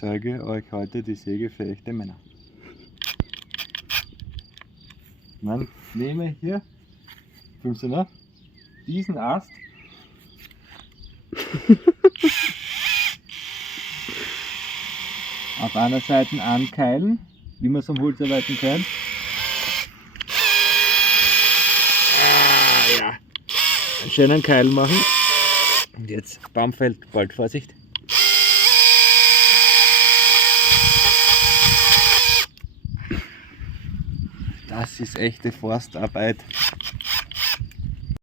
zeige euch heute die Säge für echte Männer. Man nehme hier, filmst du noch, diesen Ast auf einer Seite ankeilen, wie man es am Holz arbeiten kann. Ja. Einen schönen Keil machen. Und jetzt Baumfeld, bald Vorsicht. Das ist echte Forstarbeit.